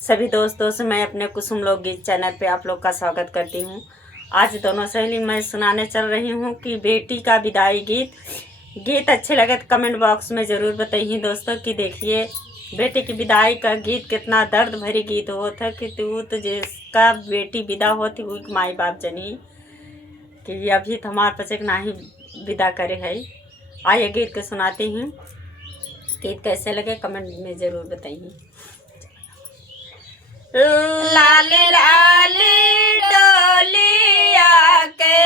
सभी दोस्तों से मैं अपने कुसुम लोकगीत चैनल पे आप लोग का स्वागत करती हूँ। आज दोनों सहेली मैं सुनाने चल रही हूँ कि बेटी का विदाई गीत अच्छे लगे तो कमेंट बॉक्स में ज़रूर बताइए दोस्तों कि देखिए बेटी की विदाई का गीत कितना दर्द भरी गीत होता कि तू तो जिसका बेटी विदा होती वो माई बाप जनी कि अभी तो हमारे पचक ना ही विदा करे है। आइए गीत के सुनाती हूँ। गीत कैसे लगे कमेंट में ज़रूर बताइए। लाल लाल डोलिया के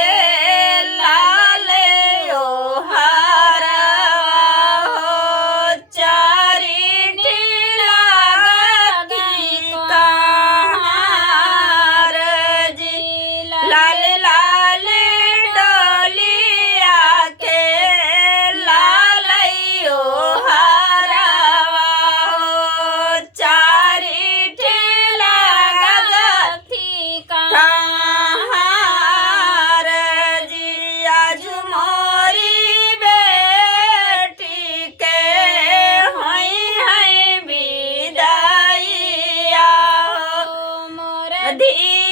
लाल ओ हरवा हो चारी लागती कहाँ जी। लाल लाल डोलिया के लाल ओ हरवा हो चारी धी